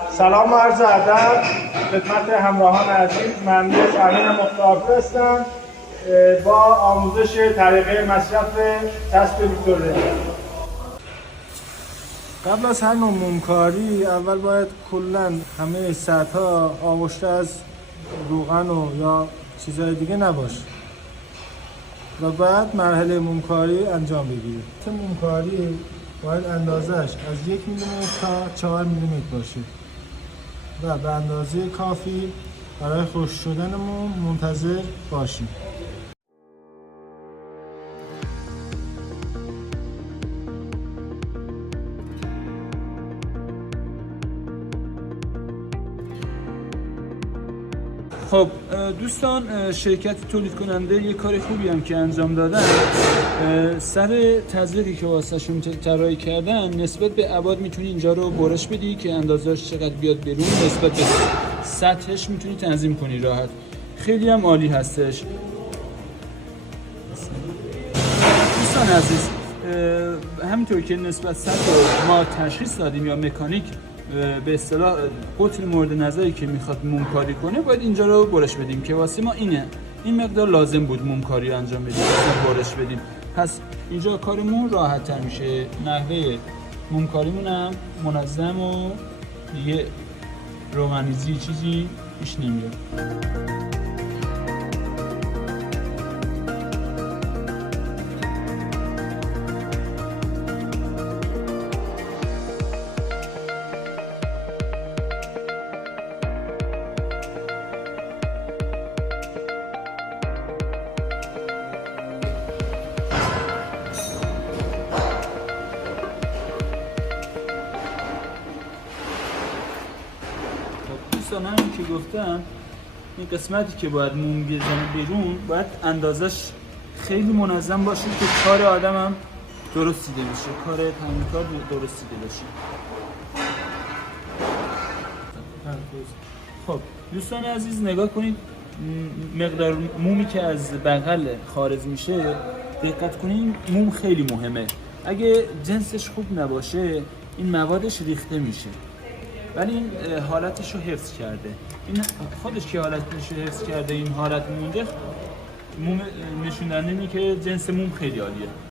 سلام و عرض ادب خدمت همراهان عزیز. مهندس امین مختارپور هستم با آموزش طریقه مصرف چسب ویکتور. قبل از هر نوع مومکاری اول باید کلا همه سطح‌ها آغشته از روغن و یا چیزهای دیگه نباشه و بعد مرحله مومکاری انجام بگیرید. مومکاری باید اندازش از 1 میلیمتر تا 4 میلیمتر باشه و به اندازه کافی برای خشک شدن موم منتظر باشیم. خب دوستان، شرکت تولید کننده یه کار خوبی هم که انجام دادن، سر تزریقی که واسهشون طراحی کردن نسبت به ابعاد میتونی اینجا رو برش بدی که اندازه‌اش چقدر بیاد بیرون، نسبت به سطحش میتونی تنظیم کنی راحت. خیلی هم عالی هستش. دوستان عزیز، همینطور که نسبت سطح ما تشخیص دادیم یا مکانیک به اصطلاح قطر مورد نظری که میخواد مومکاری کنه، باید اینجا رو برش بدیم که واسه ما این مقدار لازم بود مومکاری انجام بدیم، برش بدیم. پس اینجا کارمون راحت تر میشه، نحوه مومکاریمون هم منظم و دیگه روغنیزی چیزی پیش نمیاد. دوستان، همین که گفتم، این قسمتی که باید موم بزنه بیرون باید اندازش خیلی منظم باشه که کار آدم هم درست دیده بشه، کار تعمیرکار درست دیده بشه. خب دوستان عزیز، نگاه کنید مقدار مومی که از بغل خارج میشه، دقت کنید. موم خیلی مهمه، اگه جنسش خوب نباشه این موادش ریخته میشه، ولی این حالتش رو حفظ کرده. این خودش که حالتش رو حفظ کرده، این حالت مونده، موم نشون دهنده اینه که جنس موم خیلی عالیه.